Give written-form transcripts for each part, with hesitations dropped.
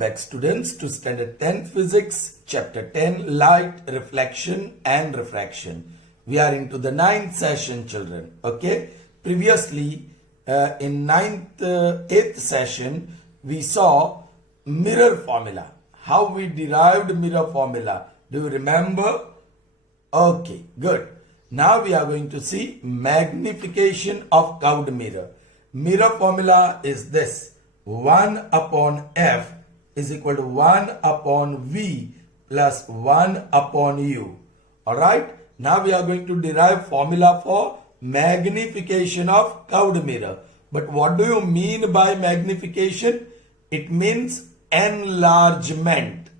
back, students, to Standard 10 Physics, Chapter 10, Light, Reflection and Refraction. We are into the 9th session, children. Okay. Previously, in 8th session, we saw mirror formula. How we derived mirror formula. Do you remember? Okay, good. Now we are going to see magnification of curved mirror. Mirror formula is this. 1 upon F is equal to 1 upon V plus 1 upon U. Alright. Now we are going to derive formula for magnification of curved mirror. But what do you mean by magnification? It means enlargement.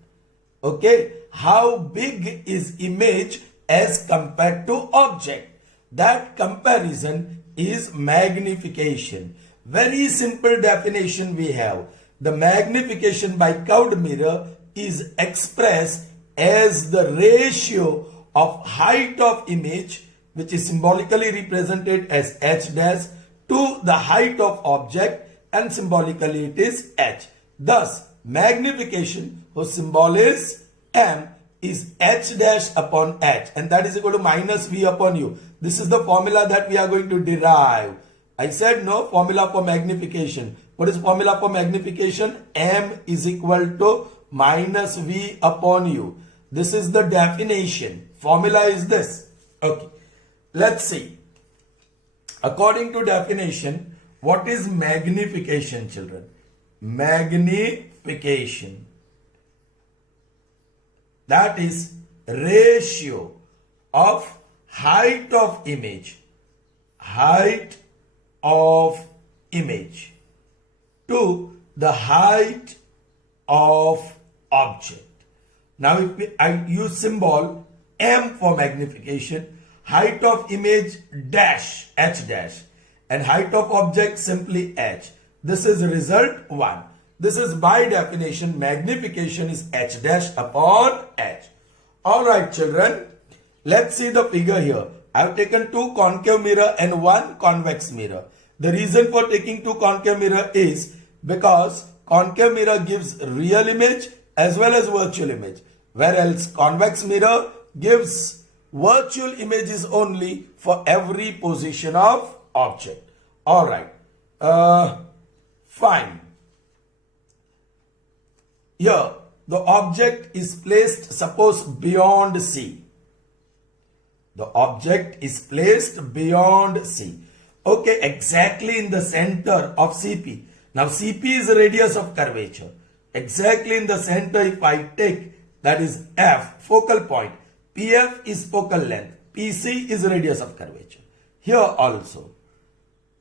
Okay. How big is image as compared to object? That comparison is magnification. Very simple definition we have. The magnification by curved mirror is expressed as the ratio of height of image, which is symbolically represented as h dash, to the height of object, and symbolically it is h. Thus, magnification whose symbol is m is h dash upon h, and that is equal to minus v upon u. This is the formula that we are going to derive. I said no formula for magnification. What is formula for magnification? M is equal to minus v upon u. This is the definition. Formula is this. Okay. Let's see. According to definition, what is magnification, children? Magnification. That is ratio of height of image. Height of image to the height of object. Now if I use symbol M for magnification, height of image dash h dash and height of object simply h. This is result 1. This is by definition magnification is h dash upon h. Alright children, let's see the figure here. I have taken 2 concave mirror and 1 convex mirror. The reason for taking 2 concave mirror is because concave mirror gives real image as well as virtual image, whereas convex mirror gives virtual images only for every position of object. Alright, fine. Here the object is placed, suppose, beyond C. The object is placed beyond C. Okay, exactly in the center of CP. Now CP is the radius of curvature. Exactly in the center, if I take, that is F, focal point. PF is focal length. PC is radius of curvature. Here also,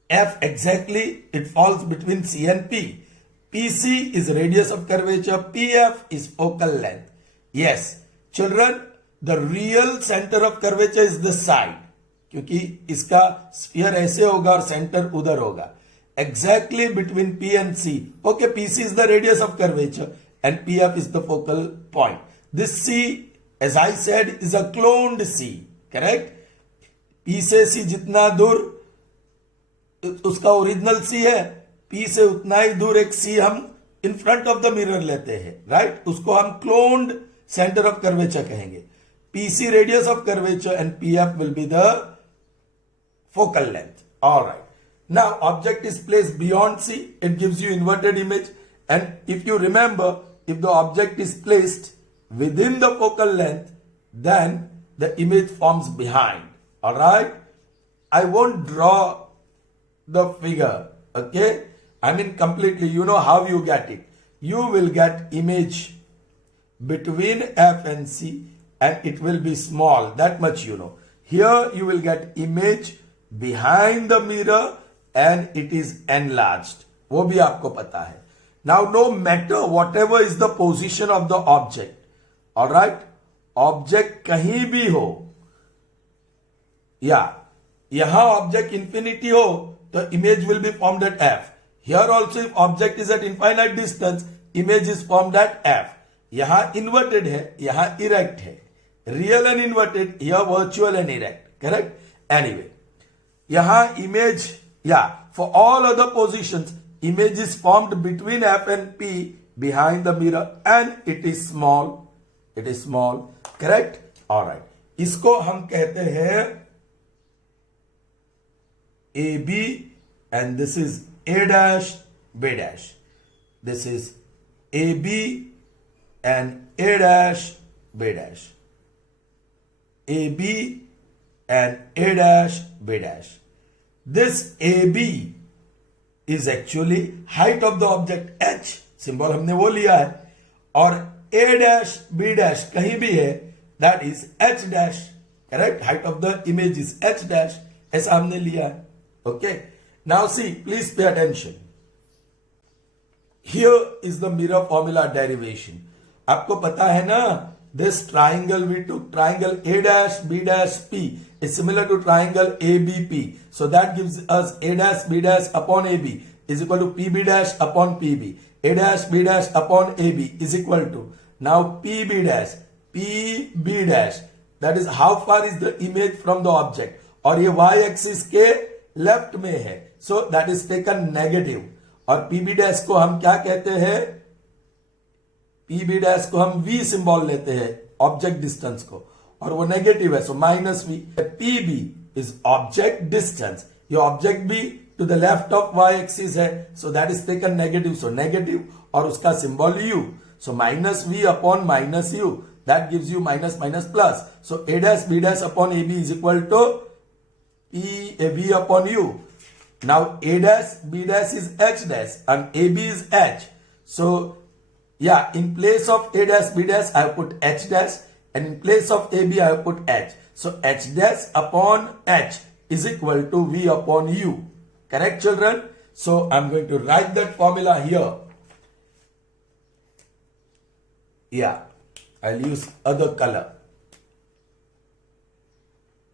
F exactly, it falls between C and P. PC is radius of curvature. PF is focal length. Yes, children, the real center of curvature is the side, क्योंकि इसका sphere ऐसे होगा और center उधर होगा. Exactly between P and C. Okay, PC is the radius of curvature and PF is the focal point. This C, as I said, is a cloned C. Correct? P से C जितना दूर उसका original C है, P से उतना ही दूर एक C हम in front of the mirror लेते हैं. Right? उसको हम cloned center of curvature कहेंगे. PC radius of curvature and PF will be the focal length. Alright. Now object is placed beyond C. It gives you inverted image. And if you remember, if the object is placed within the focal length, then the image forms behind. Alright. I won't draw the figure. Okay. I mean completely. You know how you get it. You will get image between F and C. And it will be small, that much you know. Here you will get image behind the mirror and it is enlarged. वो भी आपको पता है. Now no matter whatever is the position of the object, alright, object कहीं भी हो, या यहाँ object infinity हो, the image will be formed at F. Here also if object is at infinite distance, image is formed at F. यहाँ inverted है, यहाँ erect है. Real and inverted, here virtual and erect. Correct? Anyway, यहाँ image, yeah, for all other positions, image is formed between F and P behind the mirror and it is small. It is small. Correct? Alright. इसको हम कहते हैं AB and this is A dash B dash. This is AB and A dash B dash. AB and A dash B dash. This AB is actually height of the object H. Symbol हमने वो लिया है. और A dash B dash कहीं भी है, that is H dash. Correct? Height of the image is H dash. ऐसा हमने लिया है. Okay. Now see, please pay attention. Here is the mirror formula derivation. आपको पता है ना, this triangle we took, triangle A dash B dash P is similar to triangle ABP. So that gives us A dash B dash upon AB is equal to PB dash upon PB. A dash B dash upon AB is equal to, now PB dash, PB dash, that is how far is the image from the object. और ये y axis के left में है, so that is taken negative. और PB dash को हम क्या कहते हैं? PB dash को हम V सिंबल लेते हैं ऑब्जेक्ट डिस्टेंस को, और वो नेगेटिव है, सो minus V. PB is object distance. ये ऑब्जेक्ट भी to the left of y axis है, so that is taken negative, so negative, और उसका symbol u, so minus V upon minus u, that gives you minus minus plus. So A dash B dash upon AB is equal to V upon u. Now A dash B dash is H dash and AB is H. So yeah, in place of A dash B dash I have put H dash, and in place of AB I have put H. So H dash upon H is equal to V upon u. Correct, children? So I'm going to write that formula here. Yeah, I'll use other color.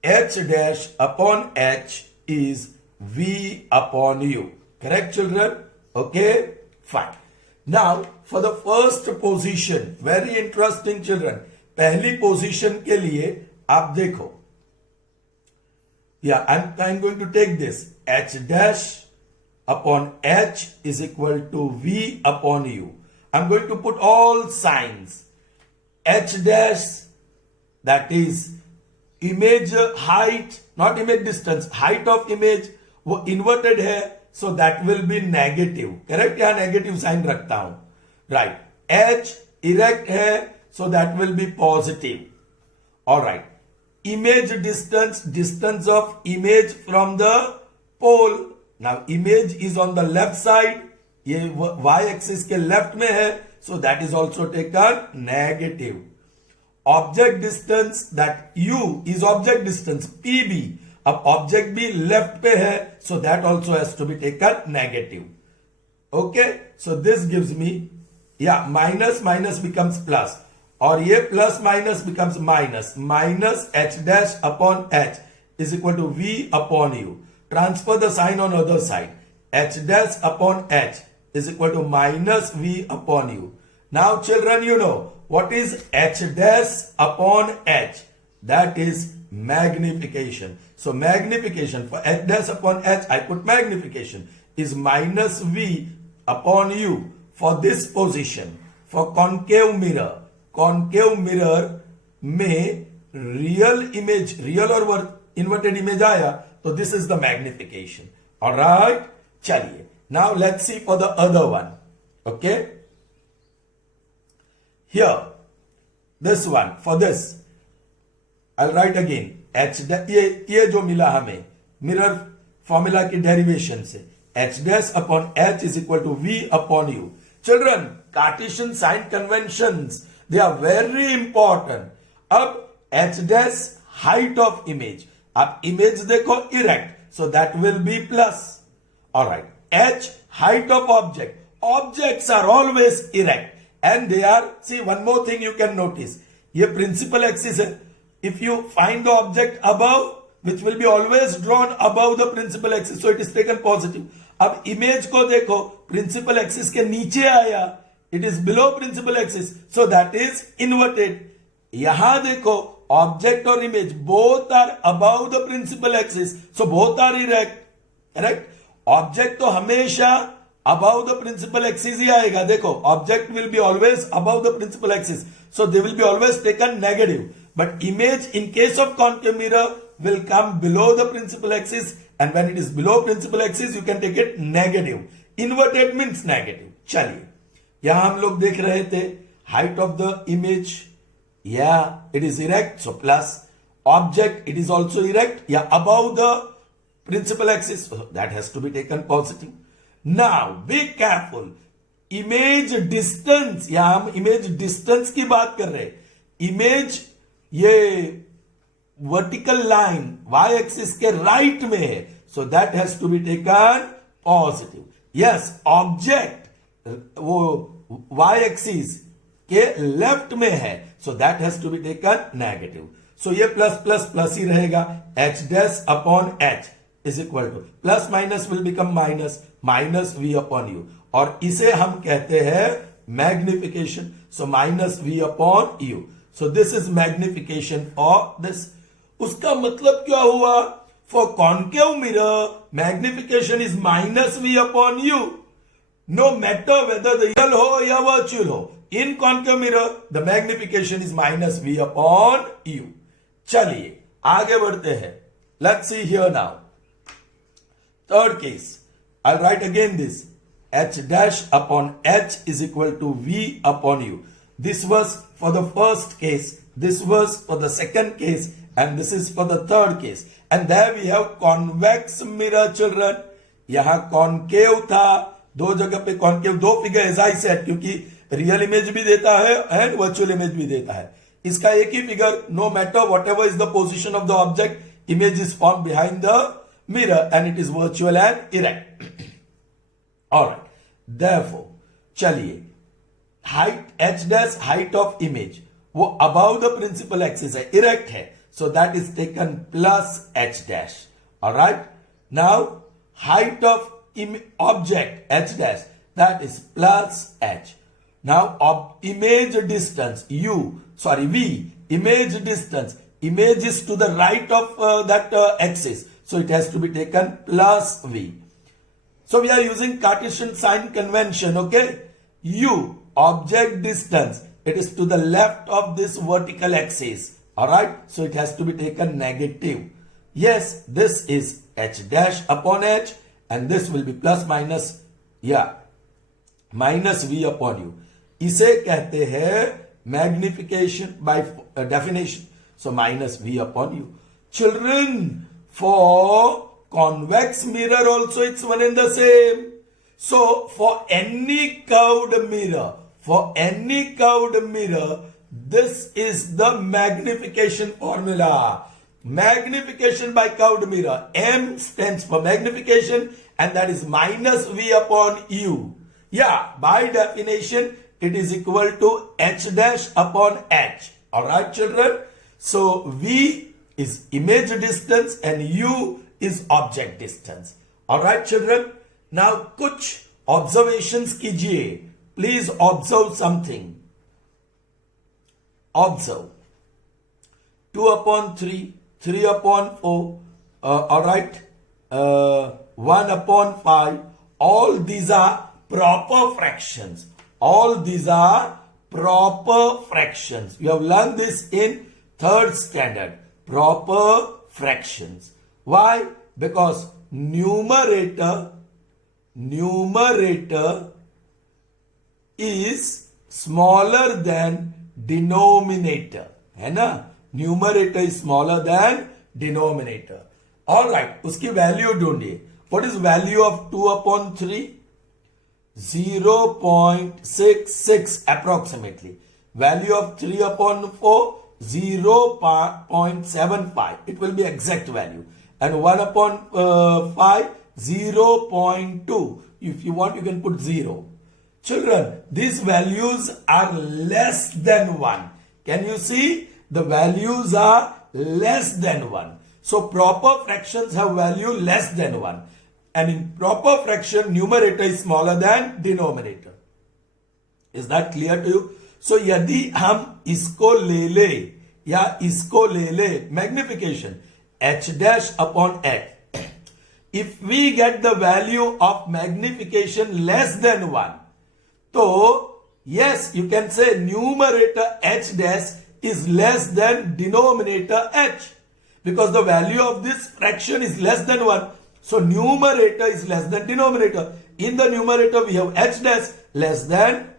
H dash upon H is V upon u. Correct, children? Okay, fine. Now for the first position, very interesting, children. पहली position के लिए आप देखो. Yeah, I'm going to take this. H dash upon H is equal to V upon U. I'm going to put all signs. H dash, that is image height, not image distance, height of image, वो inverted है, so that will be negative. Correct? यहाँ negative sign रखता हूँ. Right. H erect है, so that will be positive. Alright. Image distance, distance of image from the pole. Now image is on the left side, ये y axis के left में है, so that is also taken negative. Object distance, that u is object distance PB, अब object भी left पे है, so that also has to be taken negative. Okay, so this gives me, yeah, minus minus becomes plus. और ये plus minus becomes minus, minus H dash upon H is equal to V upon U. Transfer the sign on other side. H dash upon H is equal to minus V upon U. Now children, you know what is H dash upon H? That is magnification. So magnification for H dash upon H, I put magnification, is minus V upon U for this position. For concave mirror में real image, real और inverted image आया, तो this is the magnification. Alright, चलिए now let's see for the other one. Okay, here this one, for this I write again H, ये जो मिला हमें mirror formula की डेरिवेशन से, H dash upon H is equal to V upon U. Children, Cartesian sign conventions, they are very important. अब h dash height of image, आप image देखो erect, so that will be plus. Alright, h height of object, objects are always erect and they are, see one more thing you can notice, ये principal axis है. If you find the object above, which will be always drawn above the principal axis, so it is taken positive. अब image को देखो, principal axis के नीचे आया, it is below principal axis, so that is inverted. यहां देखो, object और image both are above the principal axis, so both are erect. Correct? Object तो हमेशा above the principal axis ही आएगा. देखो, object will be always above the principal axis, so they will be always taken negative. But image in case of concave mirror will come below the principal axis, and when it is below principal axis you can take it negative. Inverted means negative. चलिए, यहां हम लोग देख रहे थे height of the image, yeah, it is erect, so plus. Object, it is also erect, yeah, above the principal axis, so that has to be taken positive. Now be careful, image distance, या हम image distance की बात कर रहे हैं. image ये vertical line y axis के right में है, so that has to be taken positive. yes, object वो y axis के left में है, so that has to be taken negative. so ये प्लस प्लस प्लस ही रहेगा. h dash upon h is equal to plus minus will become minus, minus v upon u, और इसे हम कहते हैं magnification. So minus v upon u. So this is magnification for this. उसका मतलब क्या हुआ? For concave mirror magnification is minus v upon u, no matter whether the real हो या वर्चुअल हो. In concave mirror the magnification is minus v upon u. चलिए आगे बढ़ते हैं. Let's see here now. Third case, I'll write again this. h dash upon h is equal to v upon u. This was for the first case, this was for the second case, and this is for the third case. And there we have convex mirror, children. यहां concave था, दो जगह पे concave, दो figure as I said, क्योंकि real image भी देता है एंड वर्चुअल इमेज भी देता है. इसका एक ही figure, no matter whatever is the position of the object, image is form behind the mirror and it is virtual and erect. all right, therefore चलिए, height h dash, height of image वो above the principal axis है, erect है, so that is taken plus h dash. all right, now height of object h dash, that is plus h. now image distance v, image distance, image is to the right of that axis, so it has to be taken plus v. So we are using Cartesian sign convention, okay? u, object distance, it is to the left of this vertical axis, alright? So it has to be taken negative. yes, this is h dash upon h, and this will be plus minus, yeah, minus v upon u. इसे कहते हैं magnification by definition, so minus v upon u. children, for convex mirror also it's one and the same. So for any curved mirror, this is the magnification formula. Magnification by curved mirror, m stands for magnification, and that is minus v upon u. Yeah, by definition it is equal to h dash upon h. all right, children. So v is image distance and u is object distance. all right, children. now कुछ observations कीजिए. please observe something. observe 2 upon 3, 3 upon 4, all right, 1 upon 5, all these are proper fractions. all these are proper fractions. You have learned this in 3rd standard. proper fractions. why? because numerator is smaller than denominator, है ना? numerator is smaller than denominator. all right, उसकी value ढूंढिए. what is value of 2 upon 3? 0.66 approximately. value of 3 upon 4, 0.75. it will be exact value. and 1 upon 5, 0.2. if you want you can put 0. children, these values are less than 1. can you see? the values are less than 1. so proper fractions have value less than 1, and in proper fraction numerator is smaller than denominator. is that clear to you? so यदि हम इसको ले ले या इसको ले ले, magnification h dash upon h, if we get the value of magnification less than 1, so yes, you can say numerator h dash is less than denominator h, because the value of this fraction is less than 1. So numerator is less than denominator. In the numerator we have h dash, less than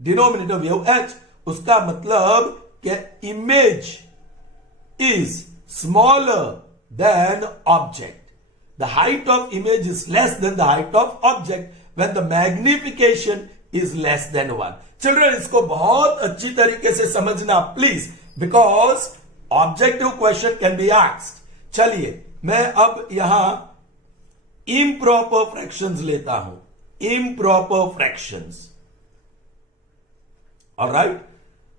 denominator we have h. उसका मतलब कि image is smaller than object. The height of image is less than the height of object when the magnification is less than 1. Children, इसको बहुत अच्छी तरीके से समझना please, because objective question can be asked. चलिए मैं अब यहां इम्प्रॉपर फ्रैक्शंस लेता हूं. Improper fractions, alright.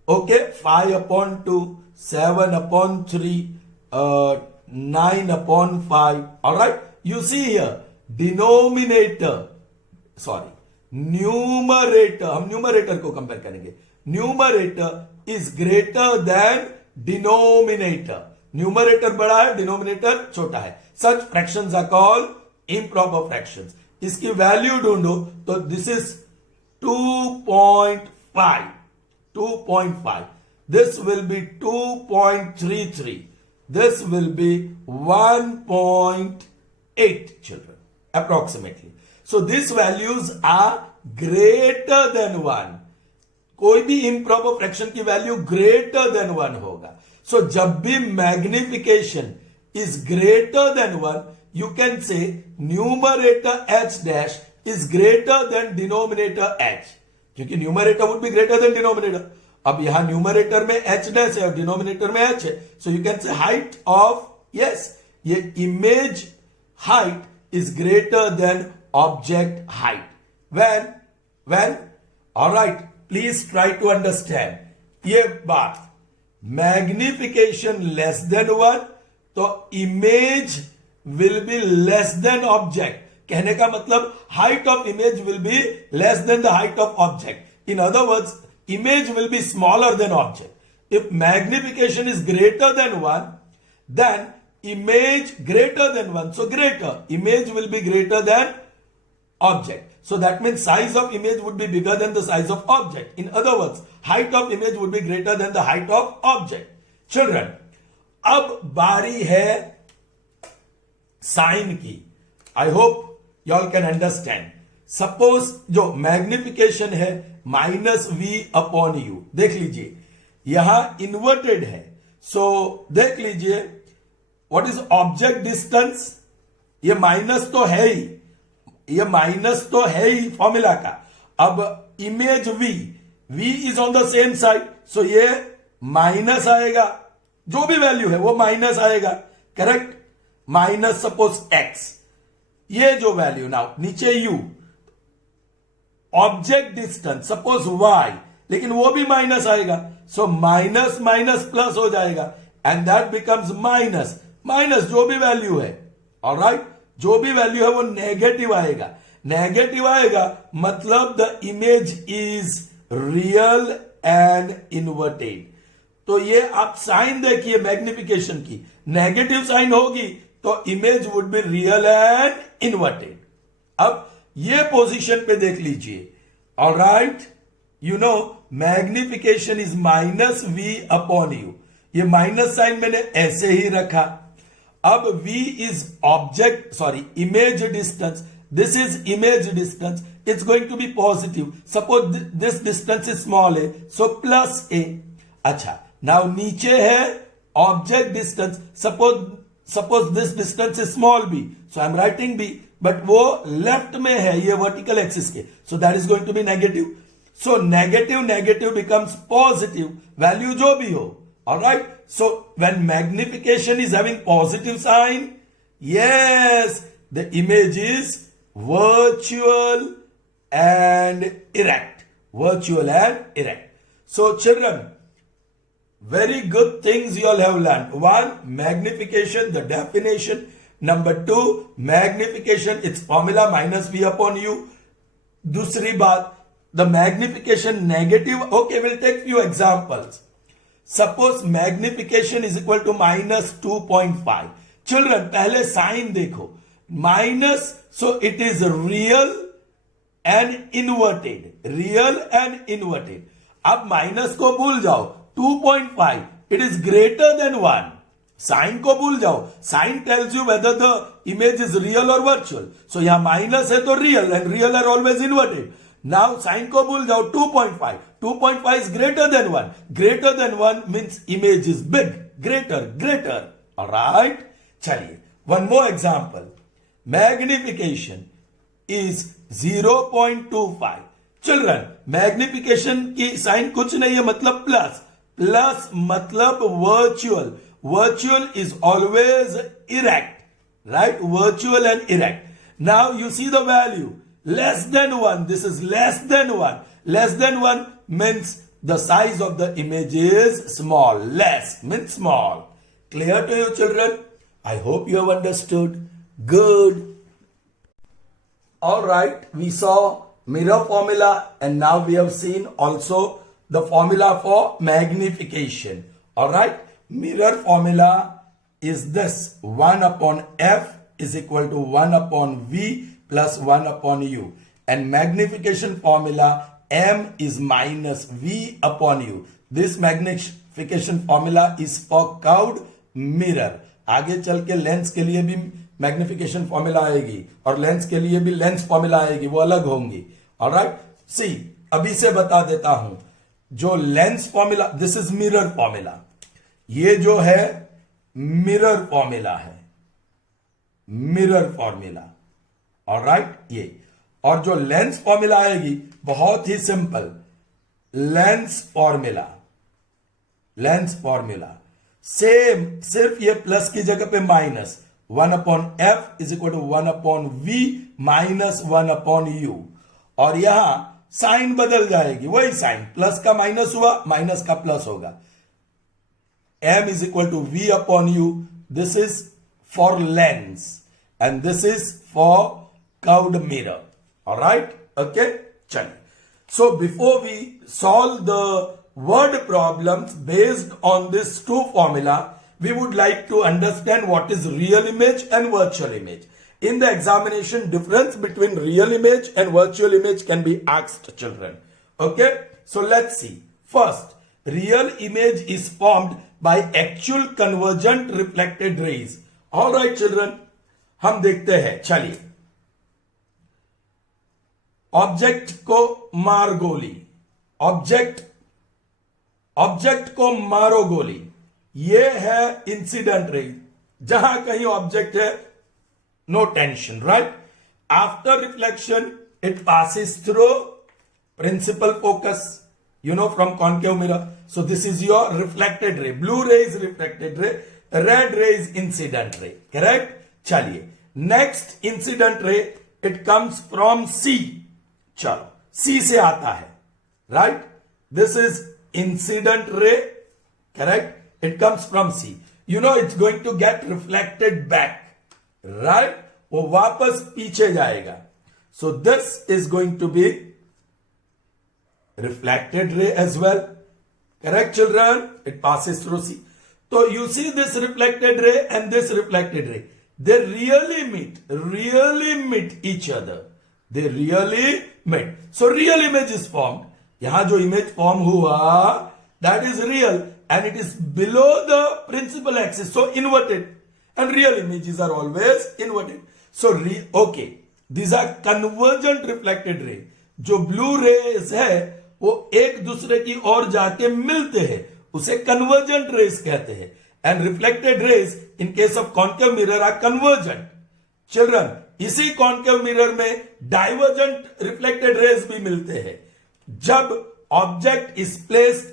Okay, 5/2, 7/3, 9/5. Alright, you see here denominator, sorry, numerator, हम न्यूमरेटर को कंपेयर करेंगे. Numerator is greater than denominator. Numerator बड़ा है, डिनोमिनेटर छोटा है. Such fractions are called improper fractions. इसकी वैल्यू ढूंढो तो this is 2.5. 2.5. This will be 2.33. This will be 1.8, children, approximately. So these values are greater than 1. कोई भी improper fraction की वैल्यू greater than 1 होगा. So जब भी magnification is greater than 1, you can say numerator h dash is greater than denominator h. क्योंकि numerator would be greater than denominator. अब यहां numerator में h dash है और डिनोमिनेटर में h है. So you can say height of, yes, ये image height is greater than object height. when alright, please try to understand ये बात. मैग्निफिकेशन लेस देन 1 तो image will be less than object. कहने का मतलब height of image will be less than the height of object. In other words, image will be smaller than object. If magnification is greater than 1, then image greater than 1. So greater, image will be greater than object. So that means size of image would be bigger than the size of object. In other words, height of image would be greater than the height of object. Children, अब बारी है sign की. I hope you all can understand. Suppose जो magnification है -v/u, देख लीजिए यहां inverted है. सो देख लीजिए, व्हाट इज ऑब्जेक्ट डिस्टेंस. ये माइनस तो है ही, ये माइनस तो है ही फॉर्मूला का. अब image v is on the same side, so ये माइनस आएगा. जो भी वैल्यू है वो माइनस आएगा, करेक्ट. माइनस सपोज x, ये जो वैल्यू नाउ नीचे u. Object distance suppose y, लेकिन वो भी माइनस आएगा. सो माइनस माइनस प्लस हो जाएगा and that becomes minus minus जो भी वैल्यू है. ऑलराइट, जो भी वैल्यू है वो नेगेटिव आएगा. नेगेटिव आएगा मतलब the image is real and inverted. तो ये आप साइन देखिए मैग्निफिकेशन की, नेगेटिव साइन होगी तो image would be real and inverted. अब ये पोजीशन पे देख लीजिए. Alright, you know magnification is -v/u. ये माइनस साइन मैंने ऐसे ही रखा. अब v इज object, sorry, image distance. This is image distance. It's going to be positive. Suppose this distance is small है, सो +a. अच्छा, नाउ नीचे है object distance. Suppose this distance is small b, so I am writing b, but वो left में है, ये vertical axis के. So that is going to be negative. So negative negative becomes positive, value जो भी हो. Alright, so when magnification is having positive sign, yes, the image is virtual and erect. Virtual and erect. So children, very good things you all have learned. 1, magnification, the definition. Number 2, magnification, its formula -v/u. दूसरी बात, the magnification negative. Okay, we'll take few examples. Suppose magnification is equal to -2.5. Children, पहले sign देखो. minus, so it is real and inverted. Real and inverted. अब minus को भूल जाओ, 2.5 it is greater than 1. Sign को भूल जाओ, sign tells you whether the image is real और वर्चुअल. सो यहां माइनस है तो real, and real are always inverted. Now sign को भूल जाओ, 2.5. 2.5 is greater than 1. Greater than 1 means image is big. Greater. Alright? चलिए, one more example. Magnification is 0.25. Children, magnification की sign कुछ नहीं है, मतलब प्लस. प्लस मतलब virtual. Virtual is always erect. Right? Virtual and erect. Now you see the value. Less than 1. This is less than 1. Less than 1 means the size of the image is small. Less means small. Clear to you, children? I hope you have understood. Good. Alright, we saw mirror formula, and now we have seen also the formula for magnification. Alright, mirror formula is this: 1 upon f is equal to 1 upon v plus 1 upon u. And magnification formula, m is minus v upon u. This magnification formula is for curved mirror. आगे चल के lens के लिए भी magnification formula आएगी, और lens के लिए भी लेंस फॉर्मूला आएगी, वो अलग होंगी. ऑलराइट, सी अभी से बता देता हूं, जो lens formula, this is mirror formula. ये जो है मिरर फॉर्मूला है, मिरर फॉर्मूला. ऑलराइट, ये. और जो लेंस फॉर्मूला आएगी बहुत ही simple, lens formula. Lens formula same, सिर्फ ये प्लस की जगह पे minus. 1 upon f is equal to 1 upon v minus 1 upon u. और यहां साइन बदल जाएगी, वही साइन, प्लस का माइनस हुआ, माइनस का प्लस होगा. m is equal to v upon u. This is for lens and this is for curved mirror. All right, okay, chaliye. So before we solve the word problems based on this two formula, we would like to understand what is real image and virtual image. In the examination, difference between real image and virtual image can be asked, children. Okay, so let's see. First, real image is formed by actual convergent reflected rays. All right, children, हम देखते हैं. चलिए, object को मार गोली, object को मारो गोली. ये है इंसिडेंट रे. जहां कहीं ऑब्जेक्ट है, no tension, right? After reflection it passes through principal focus, you know, from concave mirror. So this is your reflected ray. Blue ray is reflected ray, red ray is incident ray. Correct? चलिए, next incident ray, it comes from C. चलो, C से आता है, right? This is incident ray. Correct? It comes from C. You know, it's going to get reflected back, right? वो वापस पीछे जाएगा. So this is going to be reflected ray as well. Correct, children? It passes through C. So you see this reflected ray and this reflected ray. They really meet each other. They really meet. So real image is formed. यहां जो image form हुआ, that is real, and it is below the principal axis, so inverted. And real images are always inverted. So okay, these are convergent reflected ray. जो blue rays है, वो एक दूसरे की ओर जाके मिलते हैं, उसे कन्वर्जेंट रेज कहते हैं. And reflected rays in case of concave mirror are convergent. Children, इसी कॉन्केव मिरर में डाइवर्जेंट रिफ्लेक्टेड रेज भी मिलते हैं जब object is placed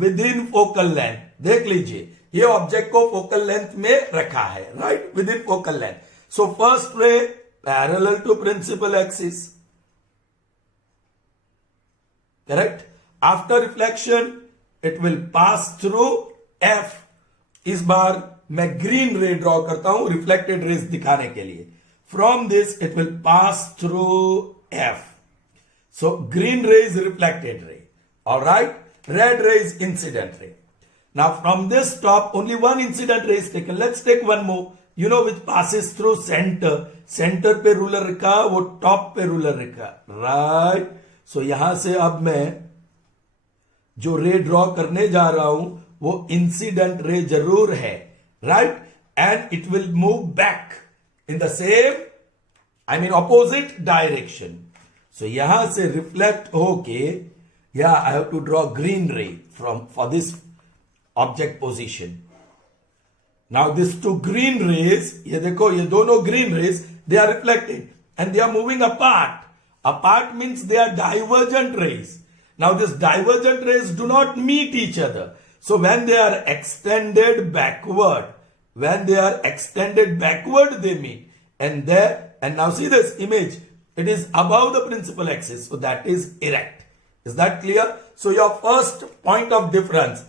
within focal length. देख लीजिए, ये ऑब्जेक्ट को फोकल लेंथ में रखा है, right, within focal length. So first ray parallel to principal axis. Correct? After reflection, it will pass through F. इस बार मैं ग्रीन रे ड्रॉ करता हूं रिफ्लेक्टेड रेज दिखाने के लिए. From this, it will pass through F. So green ray is reflected ray. All right. Red ray is incident ray. Now from this top, only one incident ray is taken. Let's take one more. you know which passes through center. Center पे ruler रखा, वो top पे ruler रखा, right. सो यहां से अब मैं जो रे ड्रॉ करने जा रहा हूं वो इंसिडेंट रे जरूर है, right. And it will move back in the same, I mean opposite direction. So यहां से रिफ्लेक्ट होके, या I have to draw green ray from for this object position. Now these two green rays, ये देखो ये दोनों green rays, they are reflected and they are moving apart. Apart means they are divergent rays. Now these divergent rays do not meet each other. So when they are extended backward, they meet. And now see this image, it is above the principal axis, so that is erect. Is that clear? So your first point of difference,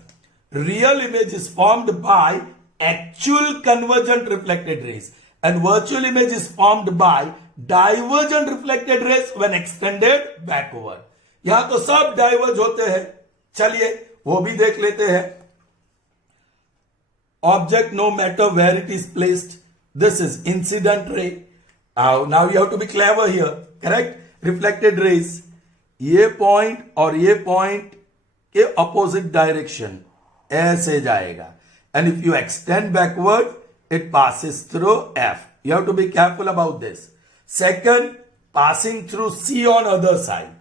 real image is formed by actual convergent reflected rays and virtual image is formed by divergent reflected rays when extended backward. यहां तो सब diverge होते हैं, चलिए वो भी देख लेते हैं. Object, no matter where it is placed, this is incident ray. Now you have to be clever here, correct? Reflected rays, ये पॉइंट और ये पॉइंट के ऑपोजिट डायरेक्शन ऐसे जाएगा. And if you extend backward, it passes through F. You have to be careful about this. Second, passing through C on other side.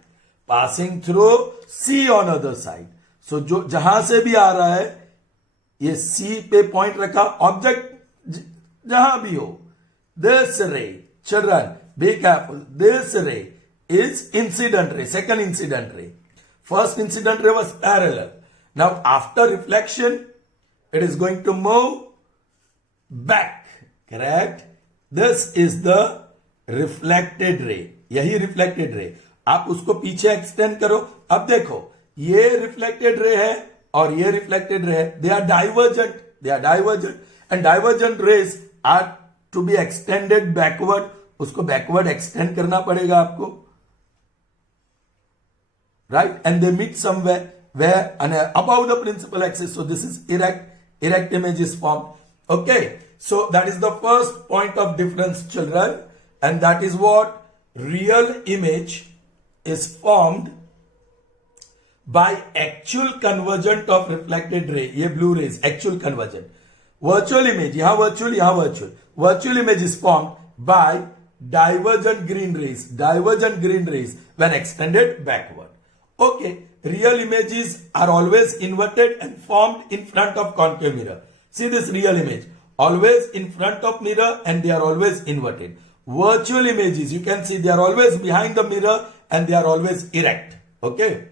Passing through C on other side. So जो जहां से भी आ रहा है, ये C पे point रखा, object जहां भी हो. This ray, children, be careful. This ray is incident ray, second incident ray. First incident ray was parallel. Now after reflection, it is going to move back, correct? This is the reflected ray. यही reflected ray. आप उसको पीछे extend करो. अब देखो, ये reflected ray है और ये reflected ray है. They are divergent. And divergent rays are to be extended backward. उसको backward extend करना पड़ेगा आपको, right? And they meet somewhere where above the principal axis. So this is erect image is formed. Okay, so that is the first point of difference, children, and that is what real image is formed by actual convergent of reflected ray. ये blue rays, actual convergent. Virtual image, यहाँ virtual. Virtual image is formed by divergent green rays when extended backward. Okay. Real images are always inverted and formed in front of concave mirror. See this real image, always in front of mirror and they are always inverted. Virtual images, you can see they are always behind the mirror and they are always erect. Okay.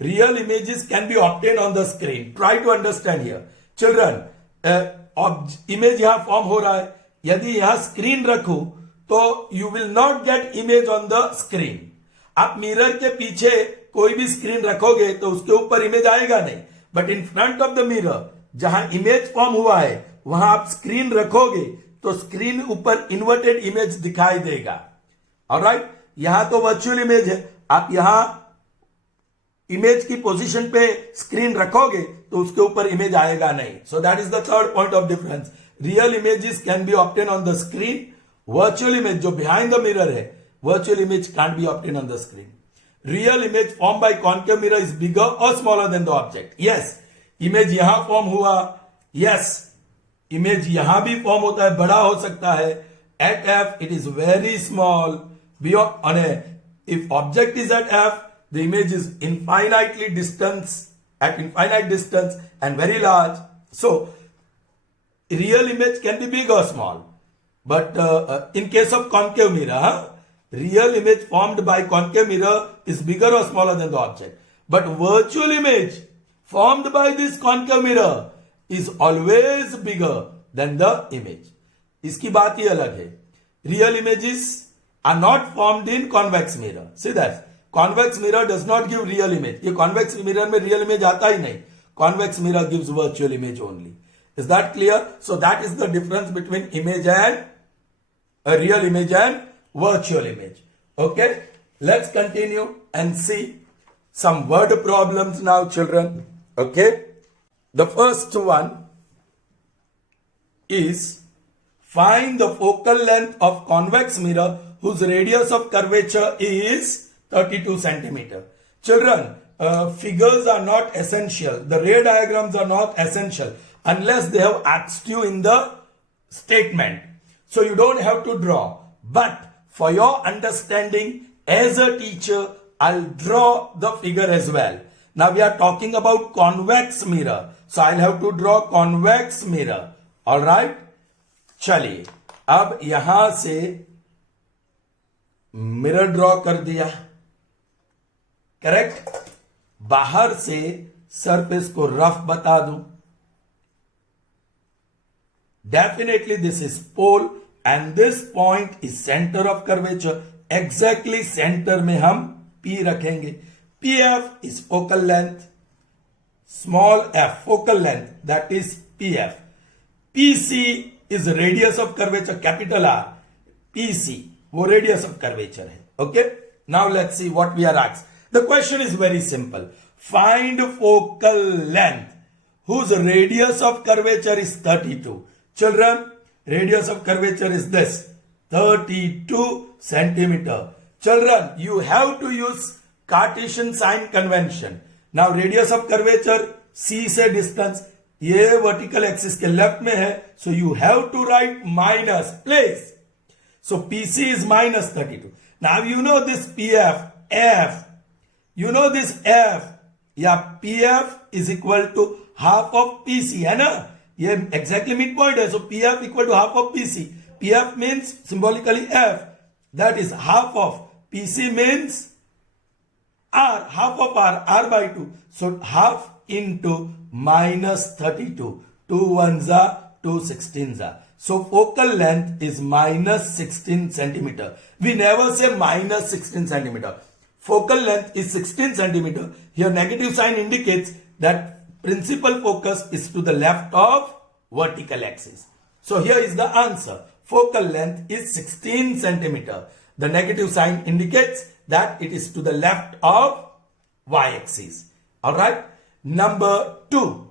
Real images can be obtained on the screen. Try to understand here. Children, image यहाँ form हो रहा है. यदि यहाँ screen रखूं तो you will not get image on the screen. आप mirror के पीछे कोई भी स्क्रीन रखोगे तो उसके ऊपर इमेज आएगा नहीं, but in front of the mirror जहां इमेज फॉर्म हुआ है वहां आप स्क्रीन रखोगे तो स्क्रीन ऊपर इन्वर्टेड इमेज दिखाई देगा. ऑलराइट, यहां तो वर्चुअल इमेज है, आप यहां इमेज की पोजीशन पे स्क्रीन रखोगे तो उसके ऊपर इमेज आएगा नहीं. सो that is the third point of difference. Real images can be obtain on the screen. Virtual image जो बिहाइंड द मिरर है, virtual image can't be obtained on the screen. Real image formed by concave mirror is bigger or smaller than the object. Yes, image यहां form हुआ. Yes, image यहां भी form होता है, बड़ा हो सकता है. At F it is very small. Beyond, if object is at F, the image is infinite distance and very large. So real image can be big or small. But in case of concave mirror, real image formed by concave mirror is bigger or smaller than the object. But virtual image formed by this concave mirror is always bigger than the image. इसकी बात ही अलग है. Real images are not formed in convex mirror. See that? Convex mirror does not give real image. ये convex mirror में real image आता ही नहीं. Convex mirror gives virtual image only. Is that clear? So that is the difference between image and a real image and virtual image. Okay, let's continue and see some word problems now, children. Okay, the first one is Find the focal length of convex mirror whose radius of curvature is 32 centimeter. Children, figures are not essential. The ray diagrams are not essential unless they have asked you in the statement. So you don't have to draw. But for your understanding as a teacher, I'll draw the figure as well. Now we are talking about convex mirror. So I'll have to draw convex mirror. Alright? चलिए अब यहां से mirror draw कर दिया. Correct. बाहर से surface को rough बता दूं. Definitely this is pole and this point is centre of curvature. Exactly centre में हम P रखेंगे. PF is focal length. Small f focal length, that is PF. PC is radius of curvature, capital R. PC वो radius of curvature है. Okay. Now let's see what we are asked. The question is very simple. Find focal length whose radius of curvature is 32. Children, radius of curvature is this, 32 centimeter. Children, you have to use Cartesian sign convention. Now radius of curvature C से distance, ये vertical axis के left में है, so you have to write minus, place. So PC is minus 32. Now you know this PF, F. You know this F. Yeah, PF is equal to half of PC, है ना? ये exactly midpoint है, so PF equal to half of PC. PF means symbolically F. That is half of PC means R, half of R by 2. So half into minus 32. 2 1s are 2 16s are. So focal length is minus 16 centimeter. We never say minus 16 centimeter. Focal length is 16 centimeter. Here negative sign indicates that principal focus is to the left of vertical axis. So here is the answer. Focal length is 16 centimeter. The negative sign indicates that it is to the left of y-axis. Alright. Number 2.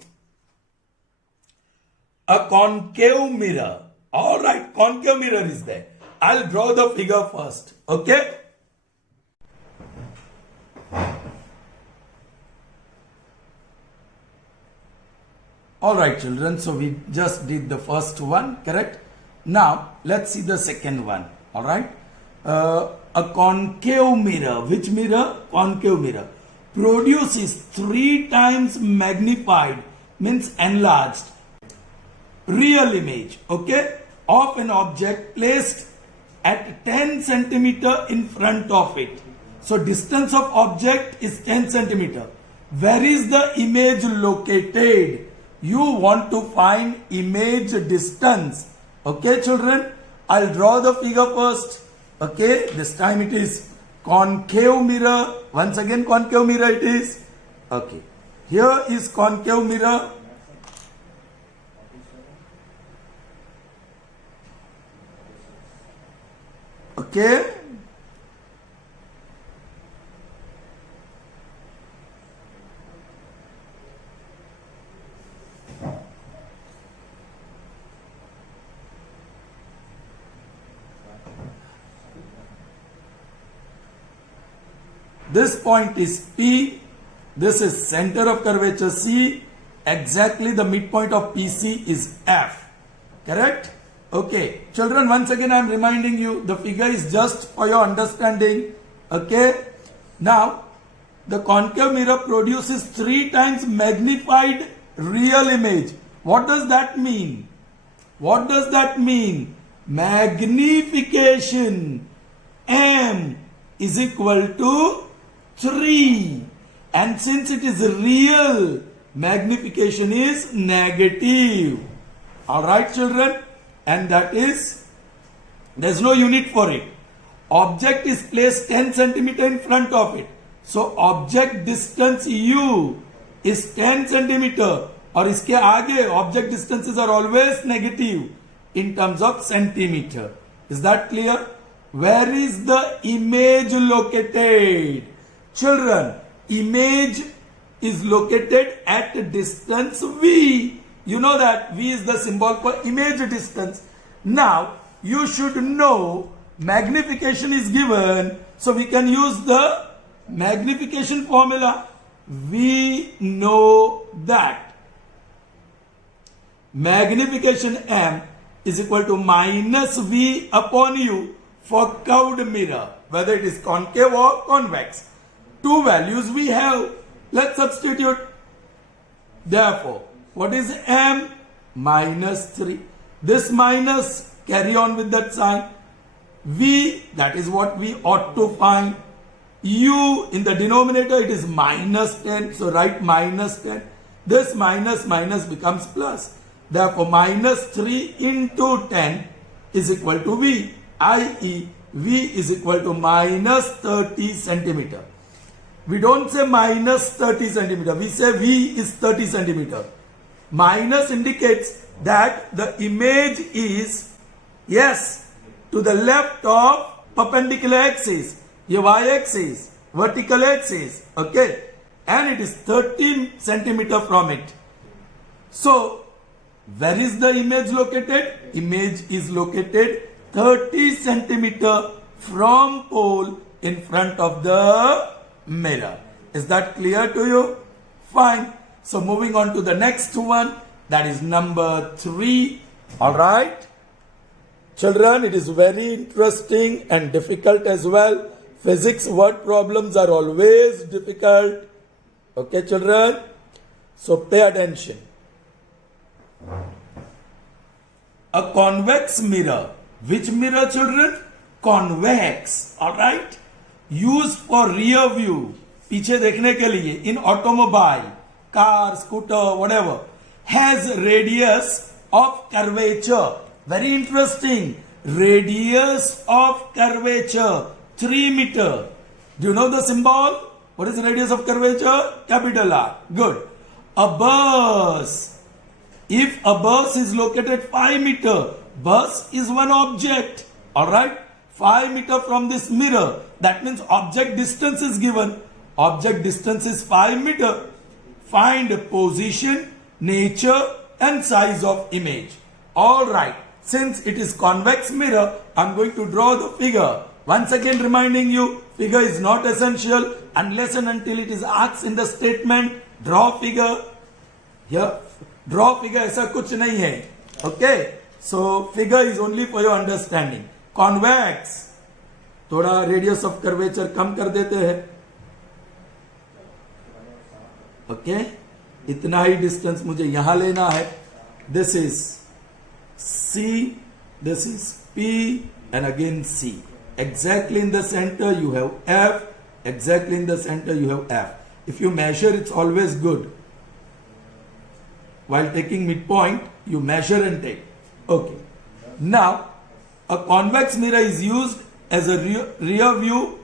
A concave mirror. Alright, concave mirror is there. I'll draw the figure first. Okay. Alright children, so we just did the first one, correct? Now, let's see the second one. Alright. A concave mirror. Which mirror? Concave mirror. Produces 3 times magnified, means enlarged, real image, okay, of an object placed at 10 centimeter in front of it. So distance of object is 10 centimeter. Where is the image located? You want to find image distance. Okay children, I'll draw the figure first. Okay, this time it is concave mirror. Once again concave mirror it is. Okay, here is concave mirror. Okay. This point is P, this is center of curvature C, exactly the midpoint of PC is F, correct? Okay, children, once again I am reminding you, the figure is just for your understanding, okay? Now, the concave mirror produces 3 times magnified real image. What does that mean? What does that mean? Magnification M is equal to 3, and since it is real, magnification is negative. Alright children, and that is, there is no unit for it. Object is placed 10 centimeter in front of it. So object distance U is 10 centimeter, और इसके आगे object distances are always negative in terms of centimeter. Is that clear? Where is the image located? Children, image is located at distance V. You know that V is the symbol for image distance. Now, you should know magnification is given, so we can use the magnification formula. We know that magnification M is equal to minus V upon U for curved mirror, whether it is concave or convex. Two values we have. Let's substitute. Therefore, what is M? Minus 3. This minus, carry on with that sign. V, that is what we ought to find. U, in the denominator, it is minus 10. So write minus 10. This minus becomes plus. Therefore, minus 3 into 10 is equal to V, i.e. V is equal to minus 30 centimeter. We don't say minus 30 centimeter. We say V is 30 centimeter. Minus indicates that the image is, yes, to the left of perpendicular axis, ये y axis, vertical axis, okay, and it is 13 centimeter from it. So, where is the image located? Image is located 30 centimeter from pole in front of the mirror. Is that clear to you? Fine. So moving on to the next one, that is number 3. All right. Children, it is very interesting and difficult as well. Physics word problems are always difficult. Okay, children? So pay attention. A convex mirror. Which mirror, children? Convex. All right. Used for rear view. पीछे देखने के लिए in automobile, car, scooter, whatever. Has radius of curvature. Very interesting. Radius of curvature 3 meter. Do you know the symbol? What is the radius of curvature? Capital R. Good. A bus. If a bus is located 5 meter, bus is one object. Alright? 5 meter from this mirror. That means object distance is given. Object distance is 5 meter. Find position, nature and size of image. Alright. Since it is convex mirror, I am going to draw the figure. Once again reminding you, figure is not essential unless and until it is asked in the statement. Draw figure. Here, draw figure ऐसा कुछ नहीं है. Okay. So figure is only for your understanding. Convex. थोड़ा radius of curvature कम कर देते हैं. Okay. इतना ही distance मुझे यहाँ लेना है. This is C. This is P. And again C. Exactly in the center you have F. Exactly in the center you have F. If you measure, it's always good. While taking midpoint, you measure and take. Okay. Now, a convex mirror is used as a rear view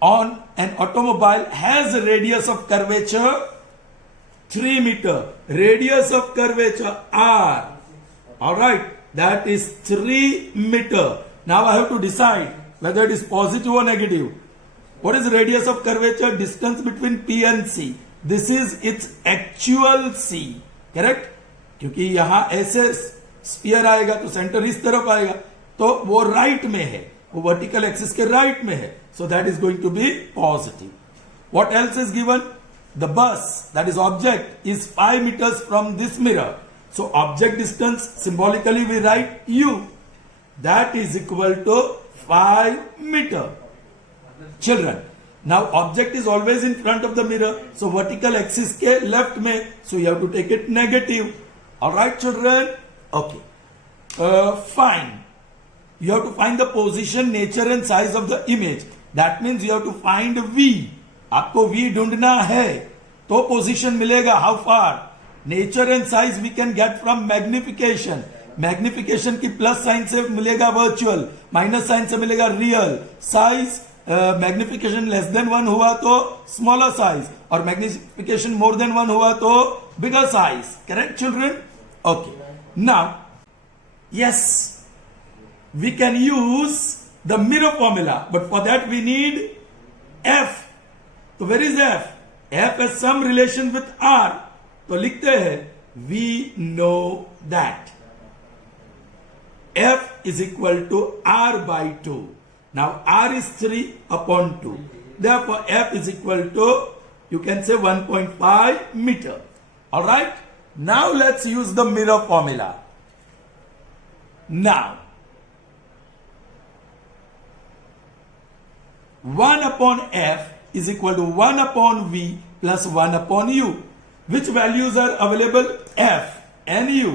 on an automobile, has a radius of curvature 3 meter. Radius of curvature R. Alright. That is 3 meter. Now I have to decide whether it is positive or negative. What is the radius of curvature? Distance between P and C. This is its actual C. Correct? क्योंकि यहाँ ऐसे sphere आएगा तो centre इस तरफ आएगा, तो वो राइट में है, वो वर्टिकल एक्सिस के राइट में है. So that is going to be positive. What else is given? The bus, that is object, is 5 meters from this mirror. So object distance symbolically we write U. That is equal to 5 meter. Children, now object is always in front of the mirror, so vertical axis के left में, so you have to take it negative. Alright, children? Okay. Fine. You have to find the position, nature and size of the image. That means you have to find V. आपको V ढूंढना है, तो position मिलेगा. How far? Nature and size we can get from magnification. Magnification की plus sign से मिलेगा virtual, minus sign से मिलेगा real. Size magnification less than 1 हुआ तो स्मॉलर साइज, और मैग्निफिकेशन मोर देन 1 हुआ तो bigger size. Correct children? Okay. Now yes, we can use the mirror formula, but for that we need f. तो where is f? F has some relation with r. तो लिखते हैं we know that f is equal to r by 2. Now r is 3 upon 2. Therefore f is equal to, you can say 1.5 meter. Alright. Now let's use the mirror formula. Now 1 upon f is equal to 1 upon v plus 1 upon u. Which values are available? F and u.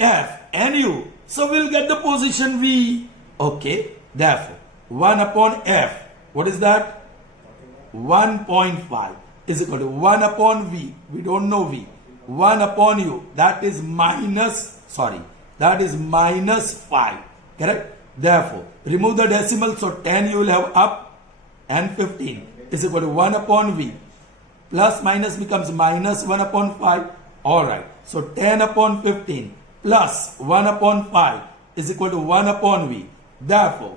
F and u. So we'll get the position v. Okay. Therefore 1 upon f. What is that? 1.5 is equal to 1 upon v. We don't know v. 1 upon u. That is minus 5. Correct? Therefore, remove the decimal. So 10 you will have up and 15 is equal to 1 upon v. Plus minus becomes minus 1 upon 5. Alright. So 10 upon 15 plus 1 upon 5 is equal to 1 upon v. Therefore,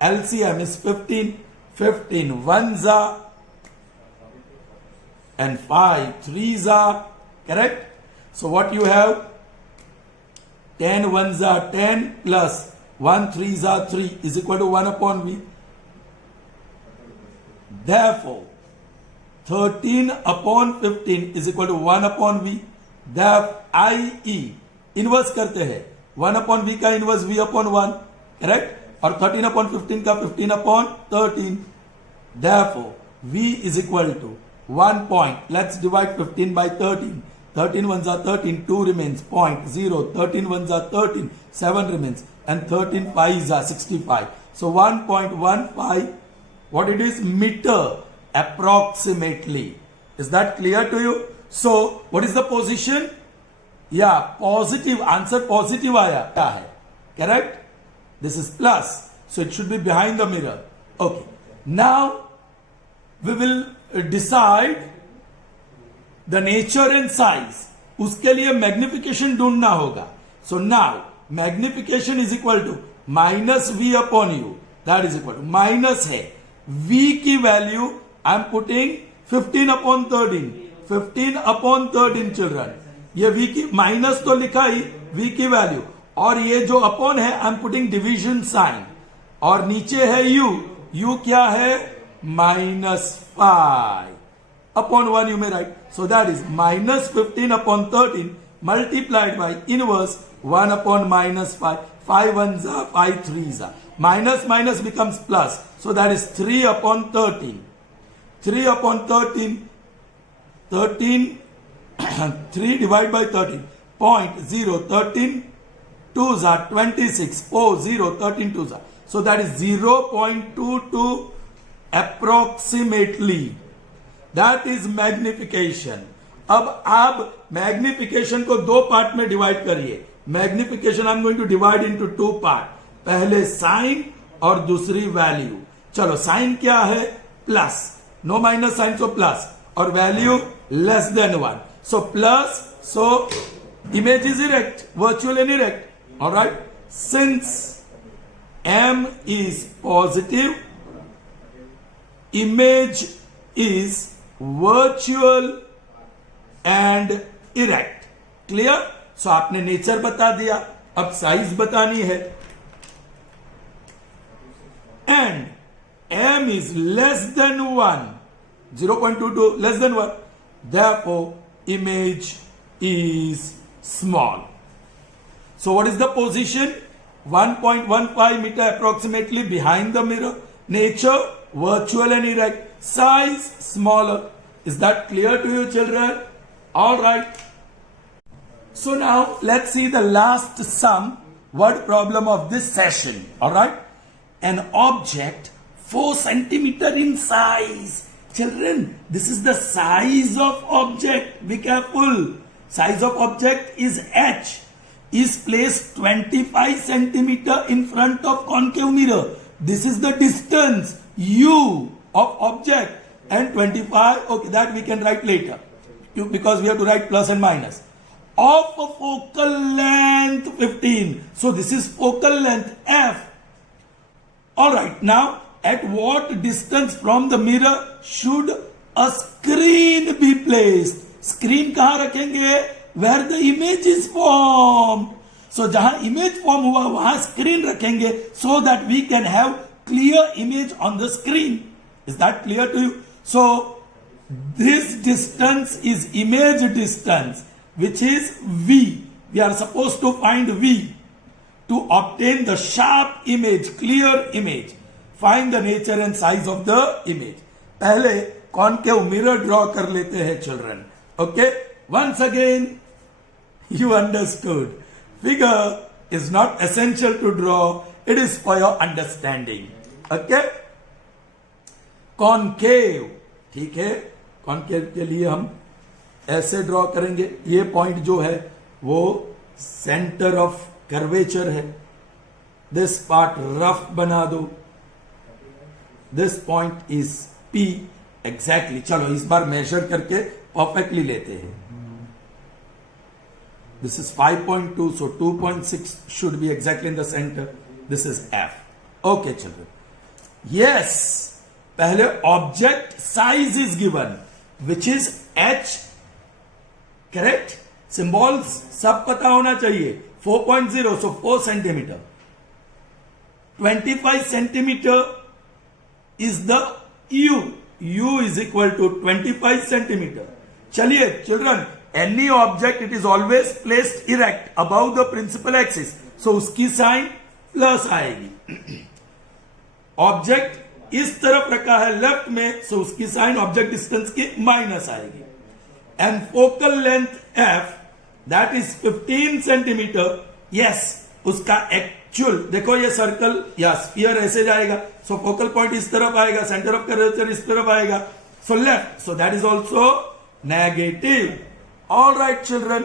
LCM is 15. 15 ones are and 5 threes are. Correct? So what you have? 10 ones are 10 plus 1 threes are 3 is equal to 1 upon v. Therefore, 13 upon 15 is equal to 1 upon v. Therefore, IE inverse करते हैं 1 upon v का inverse v upon 1. Correct? और 13 upon 15 का 15 upon 13. Therefore, v is equal to 1 point. Let's divide 15 by 13. 13 ones are 13, 2 remains, 0.0. 13 ones are 13, 7 remains, and 13 5s are 65. So 1.15, what it is? Meter approximately. Is that clear to you? So what is the position? Yeah, positive. Answer positive आया क्या है? Correct? This is plus. So it should be behind the mirror. Okay. Now we will decide the nature and size. उसके लिए magnification ढूंढना होगा. So now magnification is equal to minus v upon u. That is equal to minus है v की value I am putting 15 upon 13. 15 upon 13 children. ये v की minus तो लिखा ही v की वैल्यू, और ये जो अपॉन है I am putting division sign, और नीचे है u क्या है? -5 upon 1 you may write. So that is minus 15 upon 13 multiplied by inverse 1 upon -5. 5 ones are 5 threes are. Minus minus becomes plus. So that is 3 upon 13. 3 upon 13. 13 3 divided by 13. 0.0. 13 2s are 26. 0 13 2s are. So that is 0.22 approximately. That is magnification. अब आप magnification को दो part में divide करिए. Magnification I am going to divide into 2 part. पहले sign और दूसरी value. चलो साइन क्या है? Plus. No minus sign, so plus, और value less than 1. So plus, so image is erect, virtual and erect. Alright. Since m is positive, image is virtual and erect. Clear? So आपने nature बता दिया, अब size बतानी है. And m is less than 1, 0.22 less than 1. Therefore, image is small. So what is the position? 1.15 meter approximately behind the mirror. Nature, virtual and erect. Size, smaller. Is that clear to you, children? All right. So now let's see the last sum word problem of this session. All right. An object 4 centimeter in size. Children, this is the size of object. Be careful. Size of object is h. Is placed 25 centimeter in front of concave mirror. This is the distance u of object, and 25, okay, that we can write later because we have to write plus and minus. Of a focal length 15. So this is focal length f. Alright, now at what distance from the mirror should a screen be placed? Screen कहाँ रखेंगे? Where the image is formed. सो जहां image form हुआ वहां screen रखेंगे so that we can have clear image on the screen. Is that clear to you? So this distance is image distance which is V. We are supposed to find V to obtain the sharp image, clear image. Find the nature and size of the image. पहले concave mirror draw कर लेते हैं children. Okay? Once again, you understood. Figure is not essential to draw. It is for your understanding. Okay? Concave. ठीक है? Concave के लिए हम ऐसे ड्रॉ करेंगे. ये पॉइंट जो है वो सेंटर ऑफ कर्वेचर है. दिस पार्ट रफ बना दो. This point is P exactly. चलो इस बार मेजर करके परफेक्टली लेते हैं. This is 5.2, so 2.6 should be exactly in the center. This is F. Okay children. Yes, पहले object size is given which is H. Correct. Symbols सब पता होना चाहिए. 4.0, so 4 centimetre. 25 centimetre is the U. U is equal to 25 centimetre. चलिए children, any object it is always placed erect above the principal axis, so उसकी sign plus आएगी. Object इस तरफ रखा है लेफ्ट में, सो उसकी साइन ऑब्जेक्ट डिस्टेंस की माइनस आएगी. And focal length F, that is 15 centimetre. Yes, उसका एक्चुअल देखो, ये सर्कल या स्फीयर ऐसे जाएगा, सो फोकल पॉइंट इस तरफ आएगा, सेंटर ऑफ कर्वेचर इस तरफ आएगा, so left, so that is also negative. All right children,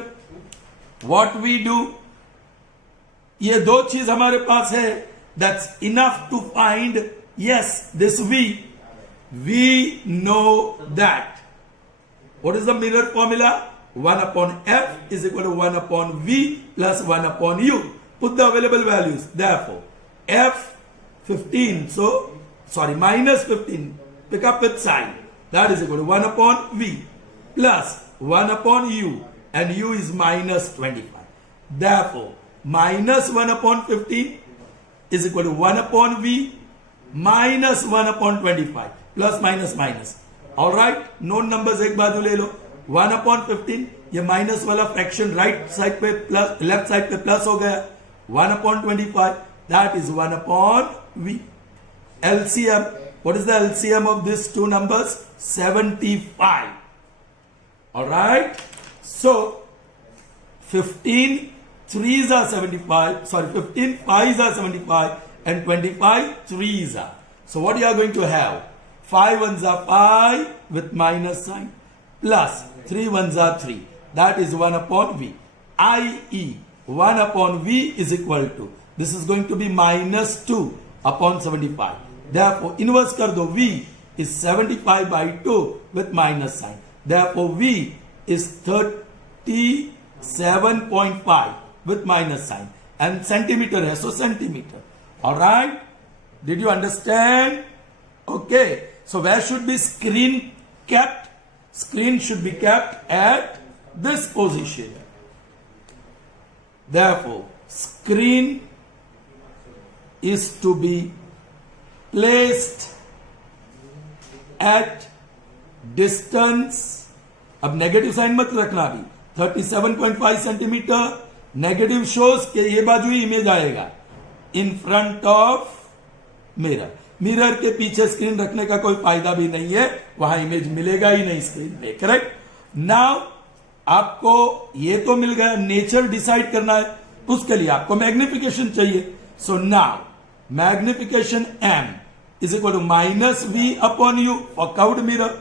what we do, ये दो चीज हमारे पास है. That's enough to find. Yes, this we know that. What is the mirror formula? 1 upon F is equal to 1 upon V plus 1 upon U. Put the available values. Therefore, F 15. So, sorry, minus 15. Pick up with sign. That is equal to 1 upon V plus 1 upon U. And U is minus 25. Therefore, minus 1 upon 15 is equal to 1 upon V minus 1 upon 25. Plus minus minus. All right, known numbers एक बाजू ले लो. 1 upon 15, ये minus वाला fraction right side पे plus, left side पे plus हो गया. 1 upon 25, that is 1 upon V. LCM, what is the LCM of this two numbers? 75. All right, so 15 3s are 75, sorry, 15 5s are 75 and 25 3s are. So what you are going to have? 5 ones are 5 with minus sign plus 3 ones are 3. That is 1 upon V. I.e. 1 upon V is equal to, this is going to be minus 2 upon 75. Therefore, inverse kar do. V is 75 by 2 with minus sign. Therefore, V is 37.5 with minus sign. And centimeter hai, so centimeter. Alright? Did you understand? Okay. So where should be screen kept? Screen should be kept at this position. Therefore, screen is to be placed at distance. अब negative sign मत रखना अभी. 37.5 centimetre. Negative shows के ये बाजू ही image आएगा. In front of mirror. Mirror के पीछे स्क्रीन रखने का कोई फायदा भी नहीं है, वहां इमेज मिलेगा ही नहीं स्क्रीन पे. करेक्ट. नाउ आपको ये तो मिल गया, नेचर डिसाइड करना है, उसके लिए आपको मैग्निफिकेशन चाहिए. So now magnification M is equal to minus V upon U for curved mirror.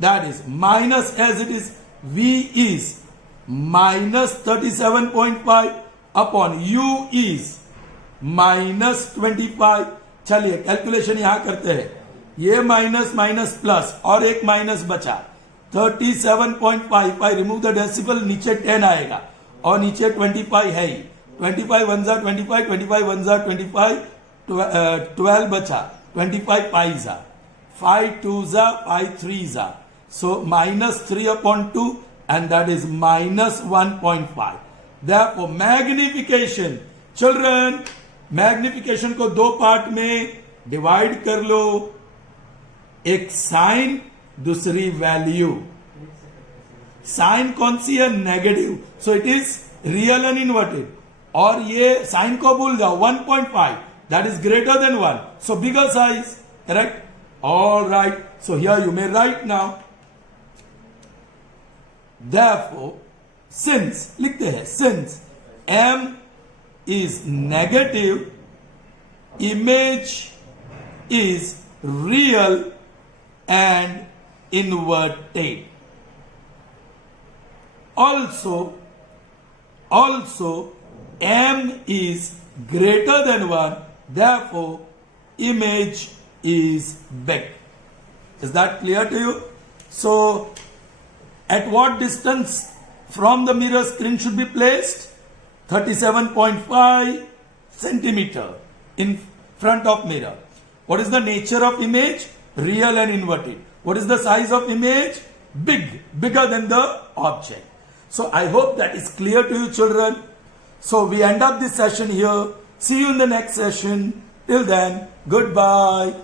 That is minus, as it is, V is minus 37.5 upon U is minus 25. चलिए कैलकुलेशन यहां करते हैं. ये माइनस माइनस प्लस और एक minus बचा. 37.5. Remove the decimal, नीचे 10 आएगा और नीचे 25 है ही. 25 1 जा 25, 25 1 जा 25, 12 बचा. 25 5 जा 5 2 जा 5 3 जा. सो minus 3 upon 2 and that is minus 1.5. Therefore, magnification. Children, magnification को दो पार्ट में डिवाइड कर लो. एक साइन, दूसरी वैल्यू. साइन कौन सी है? Negative. So it is real and inverted. और ये साइन को भूल जाओ. 1.5 that is greater than 1. So bigger size. Correct? All right. So here you may write now. Therefore, since लिखते हैं, since m is negative, image is real and inverted. Also m is greater than 1, therefore image is big. Is that clear to you? So at what distance from the mirror screen should be placed? 37.5 centimeter in front of mirror. What is the nature of image? Real and inverted. What is the size of image? Big, bigger than the object. So I hope that is clear to you, children. So we end up this session here. See you in the next session. Till then, goodbye.